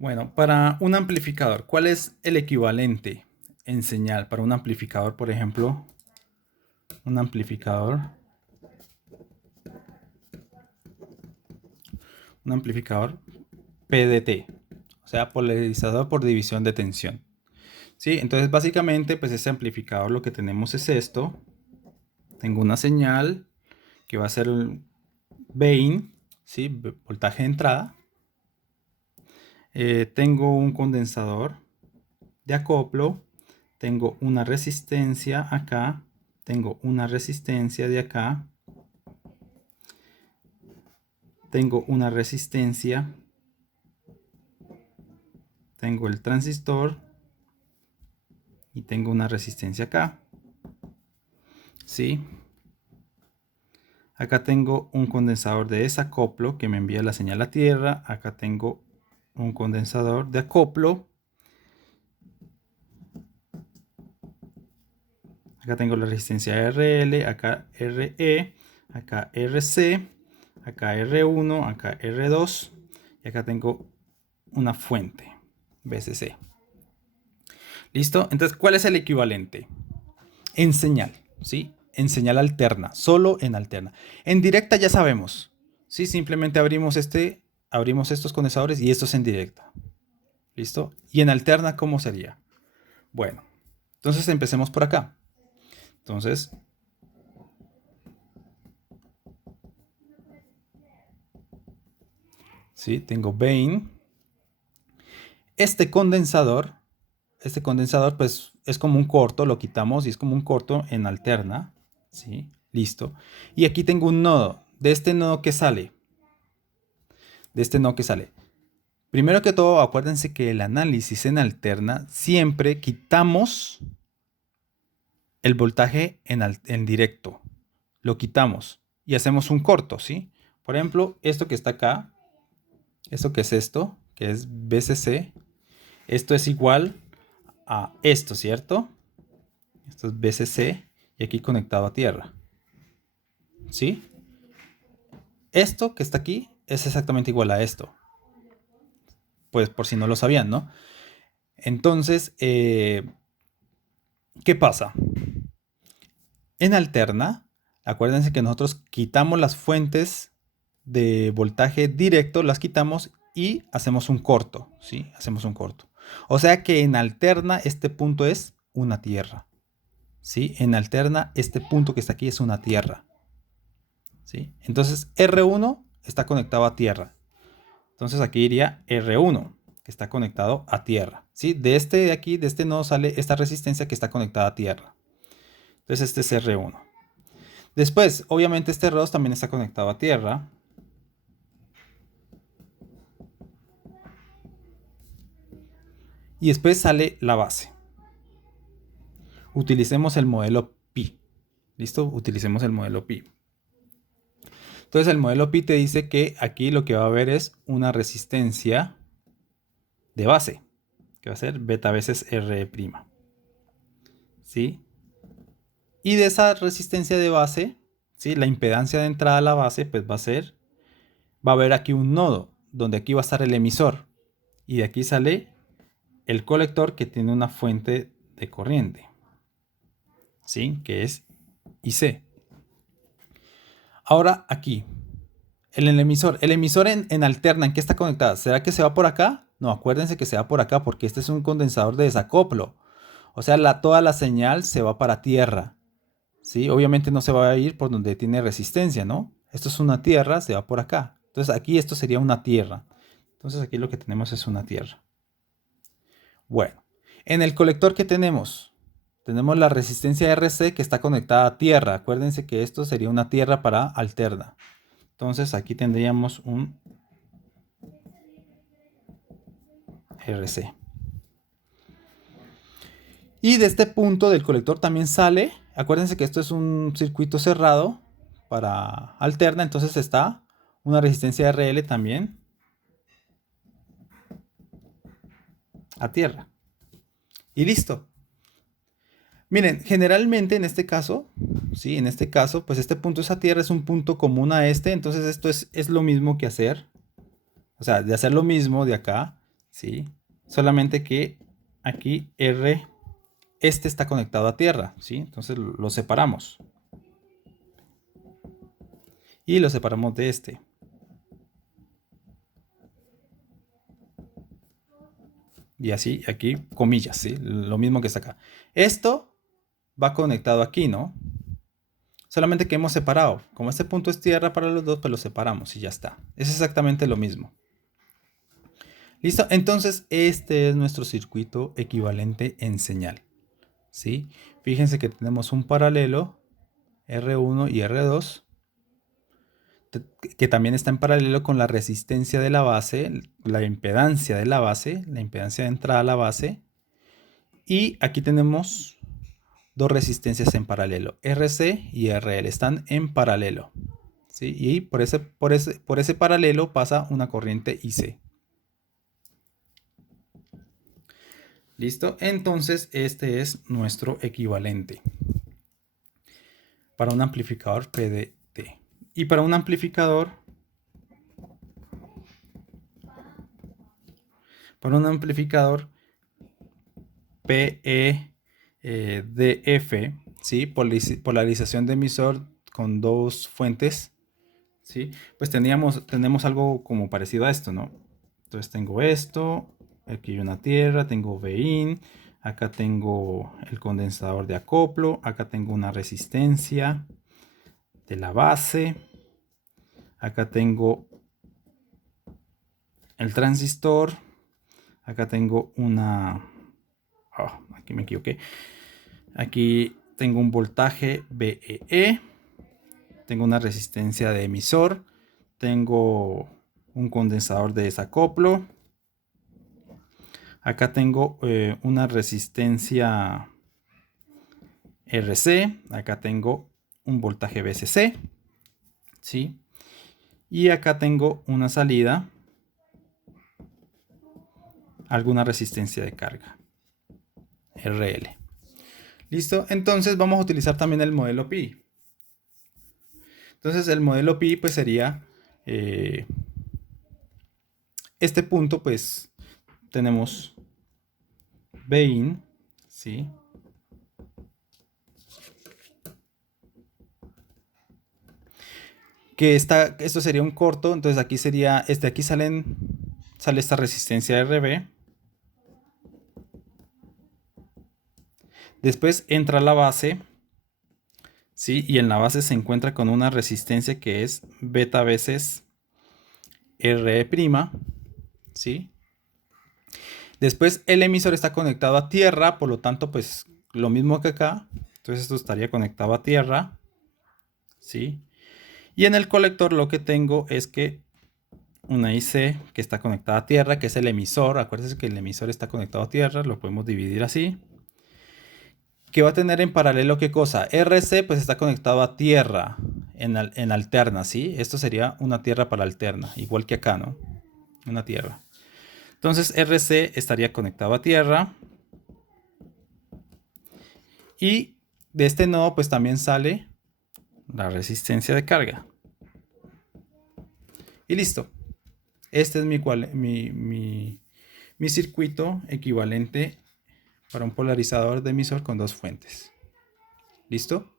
Bueno, para un amplificador, ¿cuál es el equivalente en señal para un amplificador, por ejemplo? Un amplificador PDT, o sea, polarizador por división de tensión. ¿Sí? Entonces, básicamente, pues ese amplificador lo que tenemos es esto. Tengo una señal que va a ser el Vin, ¿sí? Voltaje de entrada. Tengo un condensador de acoplo. Tengo una resistencia acá. Tengo una resistencia de acá. Tengo una resistencia. Tengo el transistor. Y tengo una resistencia acá. ¿Sí? Acá tengo un condensador de desacoplo que me envía la señal a tierra. Acá tengo un condensador de acoplo. Acá tengo la resistencia RL, acá RE, acá RC, acá R1, acá R2 y acá tengo una fuente VCC. ¿Listo? Entonces, ¿cuál es el equivalente? En señal, ¿sí? En señal alterna, solo en alterna. En directa ya sabemos, ¿sí? Simplemente abrimos estos condensadores y estos en directa. ¿Listo? Y en alterna, ¿cómo sería? Bueno, entonces empecemos por acá. Entonces, ¿sí? Tengo Vane. Este condensador pues es como un corto, lo quitamos y es como un corto en alterna, ¿sí? Listo. Y aquí tengo un nodo. De este nodo que sale. Primero que todo, acuérdense que el análisis en alterna siempre quitamos el voltaje en directo. Lo quitamos y hacemos un corto, ¿sí? Por ejemplo, esto que está acá, esto que es VCC, esto es igual a esto, ¿cierto? Esto es VCC y aquí conectado a tierra. ¿Sí? Esto que está aquí es exactamente igual a esto. Pues por si no lo sabían, ¿no? Entonces, ¿qué pasa? En alterna, acuérdense que nosotros quitamos las fuentes de voltaje directo, las quitamos y hacemos un corto, ¿sí? Hacemos un corto. O sea que en alterna este punto es una tierra, ¿sí? En alterna este punto que está aquí es una tierra, ¿sí? Entonces R1 está conectado a tierra. Entonces aquí iría R1, que está conectado a tierra, ¿sí? De este nodo sale esta resistencia que está conectada a tierra. Entonces este es R1. Después, obviamente este R2 también está conectado a tierra. Y después sale la base. Utilicemos el modelo Pi. ¿Listo? Utilicemos el modelo Pi. Entonces el modelo Pi te dice que aquí lo que va a haber es una resistencia de base, que va a ser beta veces R'. ¿Sí? Y de esa resistencia de base, ¿sí? La impedancia de entrada a la base, pues va a haber aquí un nodo, donde aquí va a estar el emisor. Y de aquí sale el colector que tiene una fuente de corriente, ¿sí? Que es IC. Ahora aquí, el emisor en alterna, ¿en qué está conectada? ¿Será que se va por acá? No, acuérdense que se va por acá porque este es un condensador de desacoplo. O sea, toda la señal se va para tierra. ¿Sí? Obviamente no se va a ir por donde tiene resistencia, ¿no? Esto es una tierra, se va por acá. Entonces aquí esto sería una tierra. Entonces aquí lo que tenemos es una tierra. Bueno, en el colector que tenemos la resistencia RC que está conectada a tierra. Acuérdense que esto sería una tierra para alterna. Entonces aquí tendríamos un RC. Y de este punto del colector también sale, acuérdense que esto es un circuito cerrado para alterna, entonces está una resistencia RL también a tierra. Y listo. Miren, generalmente en este caso, ¿sí? En este caso, pues este punto es a tierra, es un punto común a este, entonces esto es lo mismo que hacer. O sea, de hacer lo mismo de acá, ¿sí? Solamente que aquí R, este está conectado a tierra, ¿sí? Entonces lo separamos. Y lo separamos de este. Y así, aquí, comillas, ¿sí? Lo mismo que está acá. Esto va conectado aquí, ¿no? Solamente que hemos separado. Como este punto es tierra para los dos, pues lo separamos y ya está. Es exactamente lo mismo. ¿Listo? Entonces, este es nuestro circuito equivalente en señal, ¿sí? Fíjense que tenemos un paralelo, R1 y R2, que también está en paralelo con la resistencia de la base, la impedancia de la base, la impedancia de entrada a la base. Y aquí tenemos dos resistencias en paralelo, RC y RL, están en paralelo, ¿sí? Y por ese paralelo pasa una corriente IC. ¿Listo? Entonces este es nuestro equivalente para un amplificador PDT. Y para un amplificador PEDF, ¿sí? Polarización de emisor con dos fuentes, ¿sí? Pues tenemos algo como parecido a esto, ¿no? Entonces tengo esto, aquí hay una tierra, tengo VIN, acá tengo el condensador de acoplo, acá tengo una resistencia de la base, acá tengo el transistor, acá tengo una... Oh, aquí me equivoqué. Aquí tengo un voltaje VEE, tengo una resistencia de emisor, tengo un condensador de desacoplo, acá tengo una resistencia RC, acá tengo un voltaje VCC, ¿sí? Y acá tengo una salida, alguna resistencia de carga, RL. ¿Listo? Entonces vamos a utilizar también el modelo Pi. Entonces el modelo Pi pues sería este punto, pues tenemos Vin, ¿sí? Que esto sería un corto, entonces aquí sería, aquí sale esta resistencia RB. Después entra la base, ¿sí? Y en la base se encuentra con una resistencia que es beta veces RE', ¿sí? Después el emisor está conectado a tierra, por lo tanto, pues lo mismo que acá. Entonces esto estaría conectado a tierra, ¿sí? Y en el colector lo que tengo es que una IC que está conectada a tierra, que es el emisor. Acuérdense que el emisor está conectado a tierra, lo podemos dividir así. Que va a tener en paralelo qué cosa. RC pues está conectado a tierra en alterna, ¿sí? Esto sería una tierra para alterna, igual que acá, ¿no? Una tierra. Entonces RC estaría conectado a tierra. Y de este nodo pues también sale la resistencia de carga. Y listo. Este es mi circuito equivalente para un polarizador de emisor con dos fuentes. ¿Listo?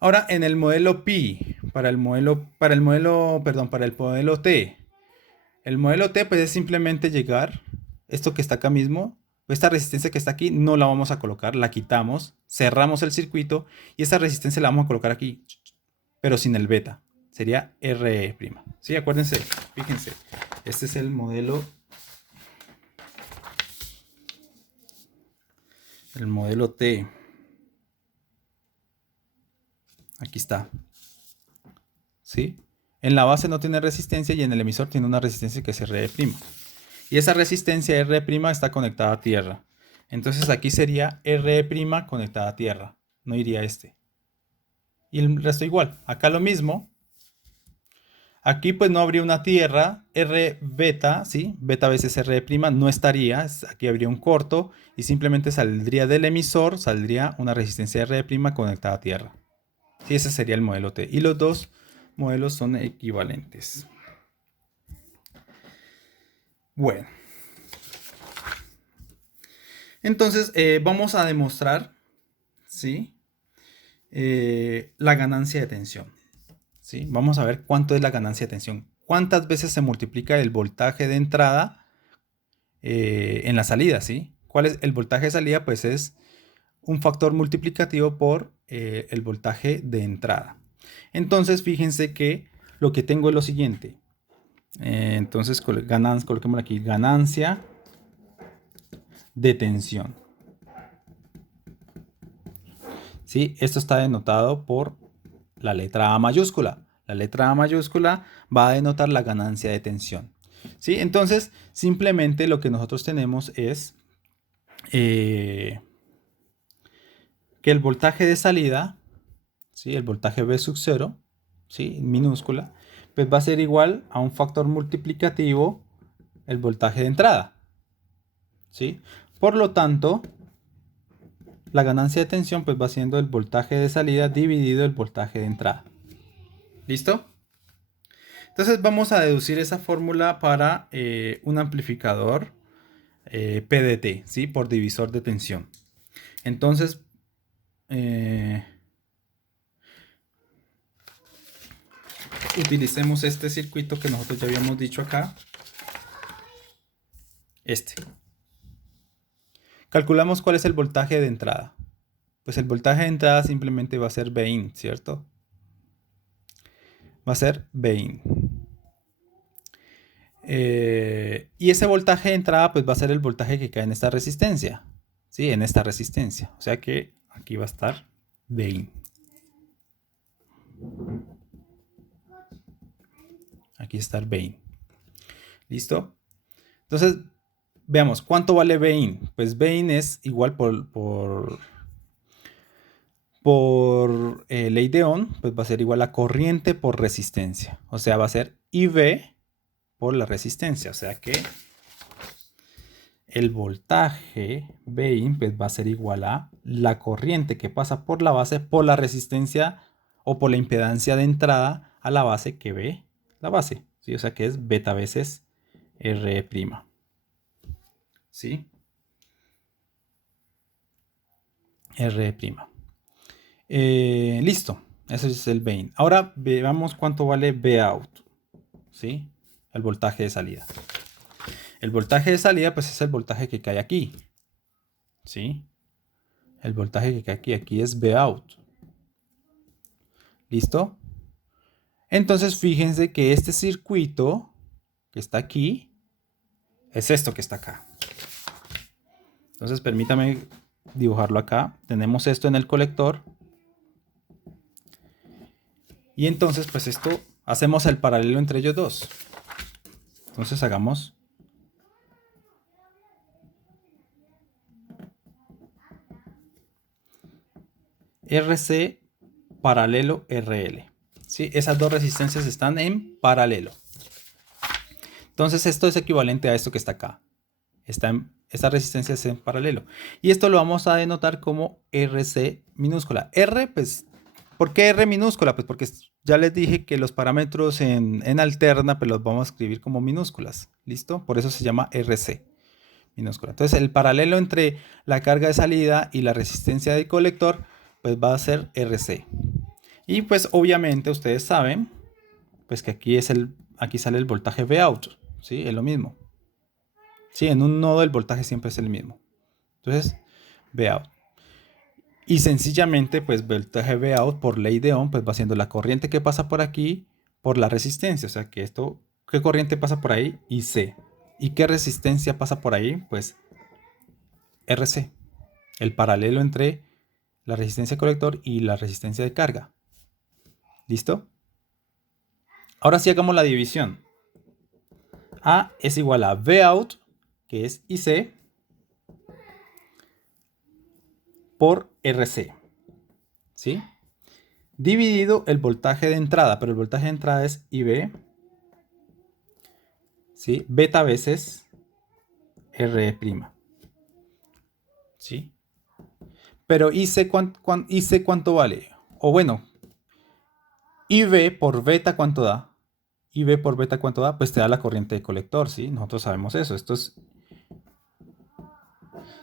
Ahora en el modelo Pi, para el modelo T. El modelo T pues es simplemente llegar, esto que está acá mismo, esta resistencia que está aquí no la vamos a colocar, la quitamos, cerramos el circuito y esta resistencia la vamos a colocar aquí, pero sin el beta. Sería RE'. Sí, acuérdense, fíjense, este es el modelo T. Aquí está. ¿Sí? En la base no tiene resistencia y en el emisor tiene una resistencia que es RE'. Y esa resistencia R' está conectada a tierra. Entonces aquí sería R' conectada a tierra. No iría este. Y el resto igual. Acá lo mismo. Aquí pues no habría una tierra. R beta, ¿sí? Beta veces R' no estaría. Aquí habría un corto. Y simplemente saldría del emisor. Saldría una resistencia R' conectada a tierra. Sí, ese sería el modelo T. Y los dos modelos son equivalentes. Bueno, entonces vamos a demostrar, ¿sí? La ganancia de tensión, ¿sí? Vamos a ver cuánto es la ganancia de tensión. ¿Cuántas veces se multiplica el voltaje de entrada en la salida, ¿sí? ¿Cuál es el voltaje de salida? Pues es un factor multiplicativo por el voltaje de entrada. Entonces, fíjense que lo que tengo es lo siguiente. Entonces, coloquemos aquí ganancia de tensión. ¿Sí? Esto está denotado por la letra A mayúscula. La letra A mayúscula va a denotar la ganancia de tensión. ¿Sí? Entonces, simplemente lo que nosotros tenemos es que el voltaje de salida, ¿sí? El voltaje V sub 0, ¿sí? Minúscula, pues va a ser igual a un factor multiplicativo el voltaje de entrada, ¿sí? Por lo tanto, la ganancia de tensión pues va siendo el voltaje de salida dividido el voltaje de entrada. ¿Listo? Entonces vamos a deducir esa fórmula para un amplificador PDT, ¿sí? Por divisor de tensión. Entonces, utilicemos este circuito que nosotros ya habíamos dicho acá. Calculamos cuál es el voltaje de entrada. Pues el voltaje de entrada simplemente va a ser Vin, ¿cierto? Va a ser Vin. Y ese voltaje de entrada pues va a ser el voltaje que cae en esta resistencia. ¿Sí? En esta resistencia. O sea que aquí va a estar Vin. Aquí está el Vin. ¿Listo? Entonces, veamos, ¿cuánto vale Vin? Pues Vin es igual por ley de Ohm, pues va a ser igual a corriente por resistencia. O sea, va a ser IV por la resistencia. O sea que el voltaje Vin pues va a ser igual a la corriente que pasa por la base por la resistencia o por la impedancia de entrada a la base que ve la base. ¿Sí? O sea que es beta veces R'. ¿Sí? R'. Listo. Eso es el Vin. Ahora veamos cuánto vale Vout. ¿Sí? El voltaje de salida. El voltaje de salida pues es el voltaje que cae aquí. ¿Sí? El voltaje que cae aquí es Vout. ¿Listo? Entonces fíjense que este circuito que está aquí es esto que está acá. Entonces permítame dibujarlo acá. Tenemos esto en el colector. Y entonces pues esto hacemos el paralelo entre ellos dos. Entonces hagamos RC paralelo RL. ¿Sí? Esas dos resistencias están en paralelo. Entonces esto es equivalente a esto que está acá. Esta resistencia es en paralelo. Y esto lo vamos a denotar como RC minúscula. R, pues, ¿por qué R minúscula? Pues porque ya les dije que los parámetros en alterna, pues los vamos a escribir como minúsculas. ¿Listo? Por eso se llama RC minúscula. Entonces el paralelo entre la carga de salida y la resistencia del colector, pues va a ser RC. Y pues obviamente ustedes saben, pues que aquí sale el voltaje Vout. ¿Sí? Es lo mismo. Sí, en un nodo el voltaje siempre es el mismo. Entonces, Vout. Y sencillamente, pues voltaje Vout por ley de Ohm, pues va siendo la corriente que pasa por aquí por la resistencia. O sea que esto, ¿qué corriente pasa por ahí? IC. ¿Y qué resistencia pasa por ahí? Pues RC. El paralelo entre la resistencia de colector y la resistencia de carga. ¿Listo? Ahora sí hagamos la división. A es igual a Vout, que es IC, por RC. ¿Sí? Dividido el voltaje de entrada, pero el voltaje de entrada es IB, ¿sí? Beta veces R'. ¿Sí? Pero IC, ¿cuánto vale? O bueno, IB por beta, ¿cuánto da? IB por beta, ¿cuánto da? Pues te da la corriente de colector, ¿sí? Nosotros sabemos eso. Esto es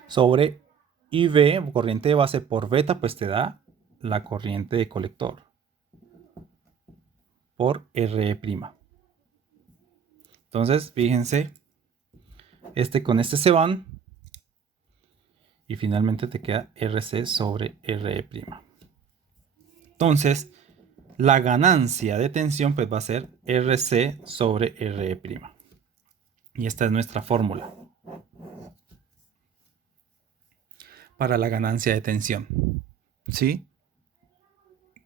sobre IB, corriente de base por beta, pues te da la corriente de colector por RE'. Entonces, fíjense, con este se van y finalmente te queda RC sobre RE'. Entonces, la ganancia de tensión pues va a ser RC sobre RE'. Y esta es nuestra fórmula para la ganancia de tensión, ¿sí?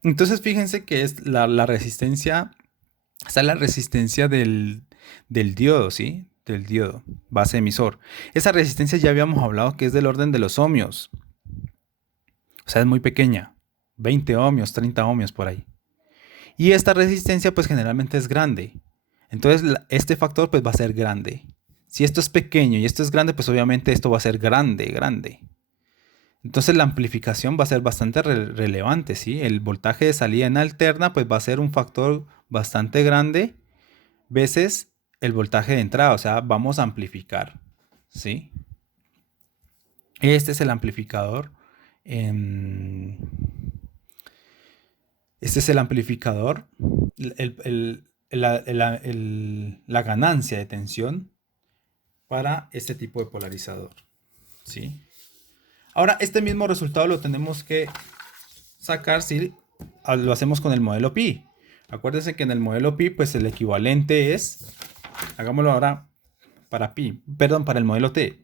Entonces, fíjense que es la resistencia, esta es la resistencia del diodo, ¿sí? Del diodo, base emisor. Esa resistencia ya habíamos hablado que es del orden de los ohmios. O sea, es muy pequeña. 20 ohmios, 30 ohmios por ahí. Y esta resistencia pues generalmente es grande. Entonces este factor pues va a ser grande. Si esto es pequeño y esto es grande, pues obviamente esto va a ser grande, grande. Entonces la amplificación va a ser bastante relevante, ¿sí? El voltaje de salida en alterna pues va a ser un factor bastante grande veces el voltaje de entrada. O sea, vamos a amplificar, ¿sí? Este es el amplificador. Este es el amplificador. La ganancia de tensión para este tipo de polarizador, ¿sí? Ahora, este mismo resultado lo tenemos que sacar si lo hacemos con el modelo Pi. Acuérdense que en el modelo Pi, pues el equivalente es, hagámoslo ahora para Pi, perdón, para el modelo T.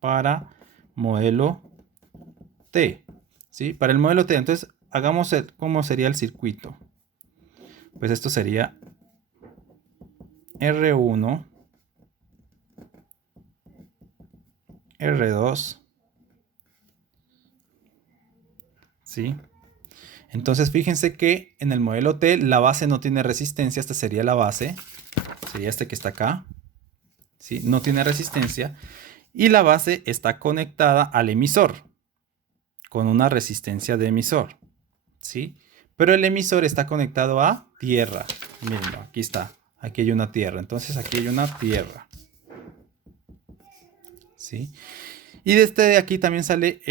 Para modelo T, ¿sí? Para el modelo T, entonces hagamos cómo sería el circuito. Pues esto sería R1, R2, ¿sí? Entonces fíjense que en el modelo T la base no tiene resistencia. Esta sería la base, sería este que está acá, ¿sí? No tiene resistencia y la base está conectada al emisor con una resistencia de emisor, ¿sí? Pero el emisor está conectado a tierra. Miren, aquí está, aquí hay una tierra, entonces aquí hay una tierra, ¿sí? Y desde aquí también sale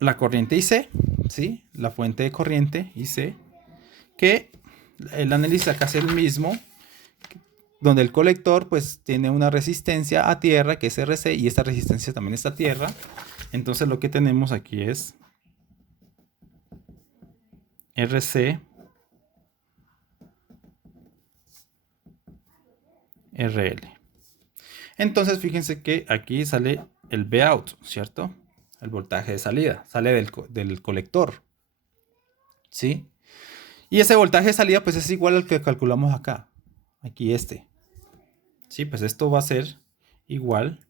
la corriente IC, ¿sí? La fuente de corriente IC, que el análisis acá es el mismo, donde el colector pues tiene una resistencia a tierra que es RC y esta resistencia también está a tierra. Entonces lo que tenemos aquí es RC, RL. Entonces fíjense que aquí sale el Vout, ¿cierto? El voltaje de salida, sale del colector, ¿sí? Y ese voltaje de salida pues es igual al que calculamos acá, aquí este. Sí, pues esto va a ser igual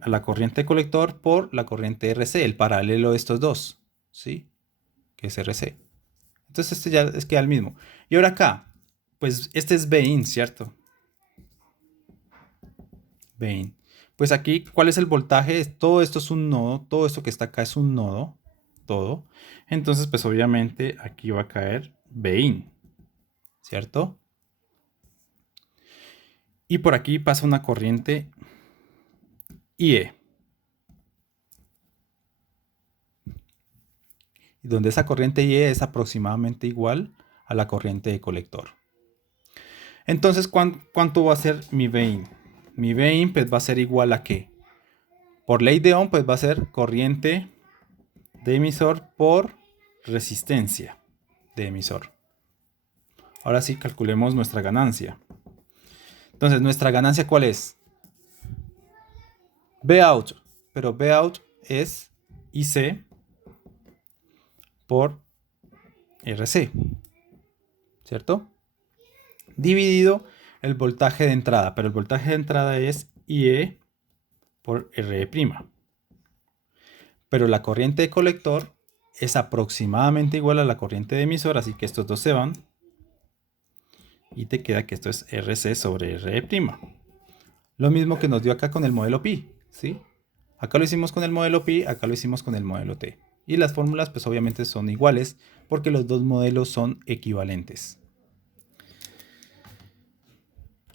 a la corriente de colector por la corriente RC, el paralelo de estos dos, ¿sí? Que es RC. Entonces este ya es queda el mismo. Y ahora acá, pues este es Bin, ¿cierto? Bin. Pues aquí, ¿cuál es el voltaje? Todo esto es un nodo, todo esto que está acá es un nodo, todo. Entonces, pues obviamente aquí va a caer Bin, ¿cierto? Y por aquí pasa una corriente IE, donde esa corriente IE es aproximadamente igual a la corriente de colector. Entonces, ¿cuánto va a ser mi Bin? Mi Bin pues va a ser igual a ¿qué? Por ley de Ohm pues va a ser corriente de emisor por resistencia de emisor. Ahora sí calculemos nuestra ganancia. Entonces, ¿nuestra ganancia cuál es? Vout, pero Vout es IC por RC, ¿cierto? Dividido el voltaje de entrada, pero el voltaje de entrada es IE por RE'. Pero la corriente de colector es aproximadamente igual a la corriente de emisor, así que estos dos se van. Y te queda que esto es RC sobre RE'. Lo mismo que nos dio acá con el modelo Pi, ¿sí? Acá lo hicimos con el modelo Pi, acá lo hicimos con el modelo T. Y las fórmulas pues obviamente son iguales porque los dos modelos son equivalentes.